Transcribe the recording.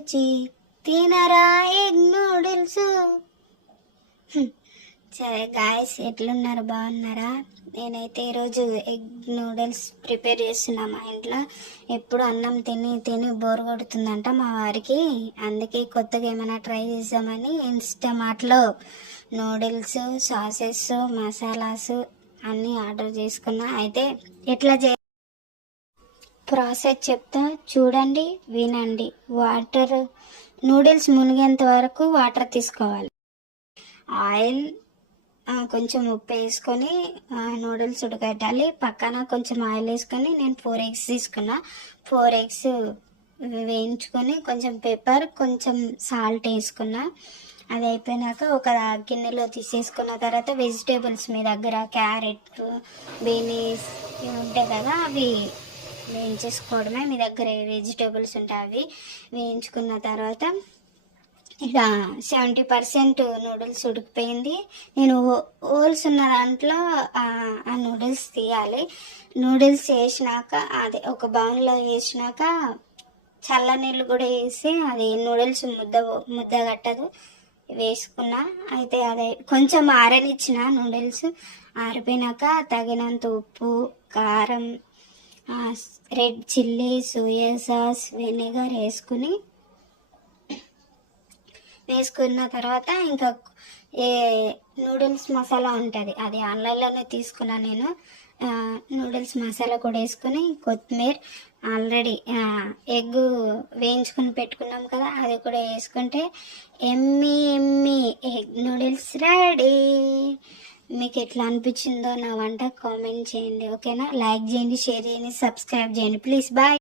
రుచి తినరా egg noodles. సరే గాయస్, ఎట్లున్నారు, బాగున్నారా? నేనైతే ఈరోజు ఎగ్ నూడిల్స్ ప్రిపేర్ చేస్తున్నా మా ఇంట్లో. ఎప్పుడు అన్నం తిని తిని బోర్ కొడుతుందంట మా వారికి. అందుకే కొత్తగా ఏమైనా ట్రై చేద్దామని ఇన్స్టామార్ట్లో నూడిల్స్, సాసెస్, మసాలాస్ అన్నీ ఆర్డర్ చేసుకున్నా. అయితే ఎట్లా ప్రాసెస్ చెప్తా, చూడండి, వినండి. నూడిల్స్ మునిగేంత వరకు వాటర్ తీసుకోవాలి. ఆయిల్, కొంచెం ఉప్పు వేసుకొని నూడిల్స్ ఉడకబెట్టాలి. పక్కన కొంచెం ఆయిల్ వేసుకొని నేను 4 eggs తీసుకున్నా. 4 eggs వేయించుకొని కొంచెం పెప్పర్, కొంచెం సాల్ట్ వేసుకున్నా. అది అయిపోయినాక ఒక గిన్నెలో తీసేసుకున్న తర్వాత వెజిటేబుల్స్, మీ దగ్గర క్యారెట్, బీనీస్ ఇవి ఉంటాయి కదా, అవి వేయించేసుకోవడమే. మీ దగ్గర ఏ వెజిటేబుల్స్ ఉంటాయి అవి వేయించుకున్న తర్వాత ఇక 70% నూడిల్స్ ఉడికిపోయింది. నేను హోల్స్ ఉన్న దాంట్లో ఆ నూడిల్స్ తీయాలి. నూడిల్స్ వేసినాక అదే ఒక బౌన్లో వేసినాక చల్ల నీళ్ళు కూడా వేసి అది నూడిల్స్ ముద్ద కట్టదు వేసుకున్నా. అయితే అదే కొంచెం ఆరనిచ్చిన నూడిల్స్. ఆరిపోయినాక తగినంత ఉప్పు, కారం, red chilli, soya sauce, vinegar వేసుకున్న తర్వాత ఇంకా నూడిల్స్ మసాలా ఉంటుంది, అది ఆన్లైన్లోనే తీసుకున్నా నేను. నూడిల్స్ మసాలా కూడా వేసుకొని కొత్తిమీర, ఆల్రెడీ ఎగ్ వేయించుకొని పెట్టుకున్నాం కదా, అది కూడా వేసుకుంటే ఎమ్మి ఎగ్ నూడిల్స్ రెడీ. మీకు ఎట్లా అనిపించిందో నా వంట కామెంట్ చేయండి, ఓకేనా? లైక్ చేయండి, షేర్ చేయండి, సబ్స్క్రైబ్ చేయండి ప్లీజ్. బాయ్.